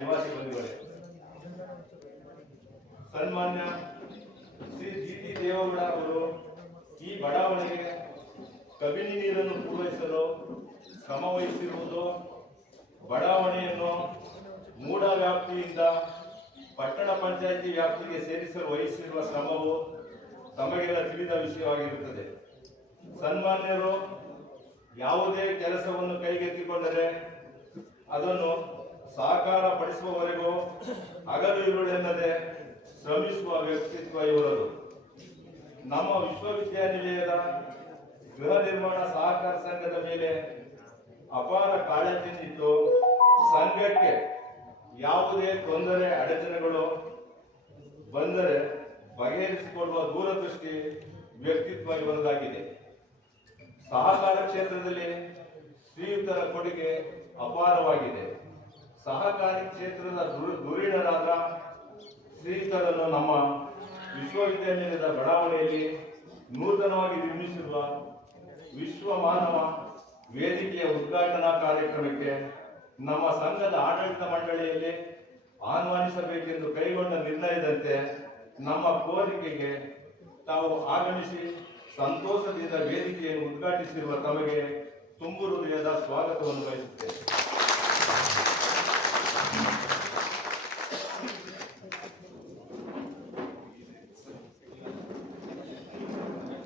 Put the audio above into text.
ನಿವಾಸಿ ಬಂಧುಗಳೇ, ಸನ್ಮಾನ್ಯ ಶ್ರೀ ಜಿ.ಟಿ. ದೇವೇಗೌಡ ಅವರು ಈ ಬಡಾವಣೆಗೆ ಕಬಿನಿ ನೀರನ್ನು ಪೂರೈಸಲು ಶ್ರಮವಹಿಸಿರುವುದು, ಬಡಾವಣೆಯನ್ನು ಮೂಡ ವ್ಯಾಪ್ತಿಯಿಂದ ಪಟ್ಟಣ ಪಂಚಾಯಿತಿ ವ್ಯಾಪ್ತಿಗೆ ಸೇರಿಸಲು ವಹಿಸಿರುವ ಶ್ರಮವು ತಮಗೆಲ್ಲ ತಿಳಿದ ವಿಷಯವಾಗಿರುತ್ತದೆ. ಸನ್ಮಾನ್ಯರು ಯಾವುದೇ ಕೆಲಸವನ್ನು ಕೈಗೆತ್ತಿಕೊಂಡರೆ ಅದನ್ನು ಸಾಕಾರ ಪಡಿಸುವವರೆಗೂ ಹಗಲು ಇರುಳೆನ್ನದೆ ಶ್ರಮಿಸುವ ವ್ಯಕ್ತಿತ್ವ ಇವರದು. ನಮ್ಮ ವಿಶ್ವವಿದ್ಯಾನಿಲಯದ ಗೃಹ ನಿರ್ಮಾಣ ಸಹಕಾರ ಸಂಘದ ಮೇಲೆ ಅಪಾರ ಕಾಳಜಿಯಿದ್ದು, ಸಂಘಕ್ಕೆ ಯಾವುದೇ ತೊಂದರೆ ಅಡಚಣೆಗಳು ಬಂದರೆ ಬಗೆಹರಿಸಿಕೊಳ್ಳುವ ದೂರದೃಷ್ಟಿ ವ್ಯಕ್ತಿತ್ವ ಇವರದಾಗಿದೆ. ಸಹಕಾರ ಕ್ಷೇತ್ರದಲ್ಲಿ ಶ್ರೀಯುತರ ಕೊಡುಗೆ ಅಪಾರವಾಗಿದೆ. ಸಹಕಾರಿ ಕ್ಷೇತ್ರದ ಧುರೀಣರಾದ ಶ್ರೀಯುತರನ್ನು ನಮ್ಮ ವಿಶ್ವವಿದ್ಯಾನಿಲಯದ ಬಡಾವಣೆಯಲ್ಲಿ ನೂತನವಾಗಿ ನಿರ್ಮಿಸಿರುವ ವಿಶ್ವ ಮಾನವ ವೇದಿಕೆಯ ಉದ್ಘಾಟನಾ ಕಾರ್ಯಕ್ರಮಕ್ಕೆ ನಮ್ಮ ಸಂಘದ ಆಡಳಿತ ಮಂಡಳಿಯಲ್ಲಿ ಆಹ್ವಾನಿಸಬೇಕೆಂದು ಕೈಗೊಂಡ ನಿರ್ಣಯದಂತೆ ನಮ್ಮ ಕೋರಿಕೆಗೆ ತಾವು ಆಗಮಿಸಿ ಸಂತೋಷದಿಂದ ವೇದಿಕೆಯನ್ನು ಉದ್ಘಾಟಿಸಿರುವ ತಮಗೆ ತುಂಬು ಹೃದಯದ ಸ್ವಾಗತವನ್ನು ಬಯಸುತ್ತೇನೆ.